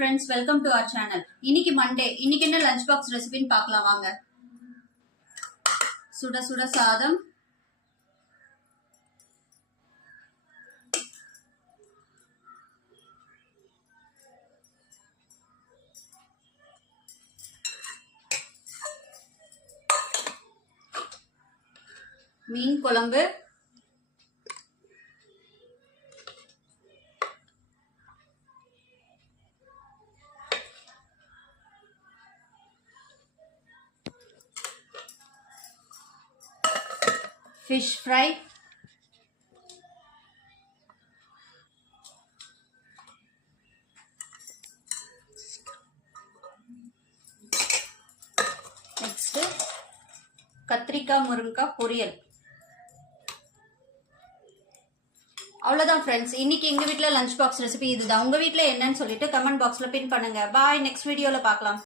friends, welcome to our channel. இன்னைக்கு Monday. இன்னைக்கு என்ன லஞ்ச் பாக்ஸ் ரெசிபின்னு பார்க்கலாம் வாங்க. சுட சுட சாதம், மீன் குழம்பு, fish fry, next கத்திரிக்காய் முருங்கைக்காய் பொரியல். அவ்வளவுதான் ஃப்ரெண்ட்ஸ், இன்னைக்கு எங்க வீட்ல லஞ்ச் பாக்ஸ் ரெசிபி இதுதான். உங்க வீட்ல என்னன்னு சொல்லிட்டு கமெண்ட் பாக்ஸ்ல பின் பண்ணுங்க. பாய், நெக்ஸ்ட் வீடியோல பார்க்கலாம்.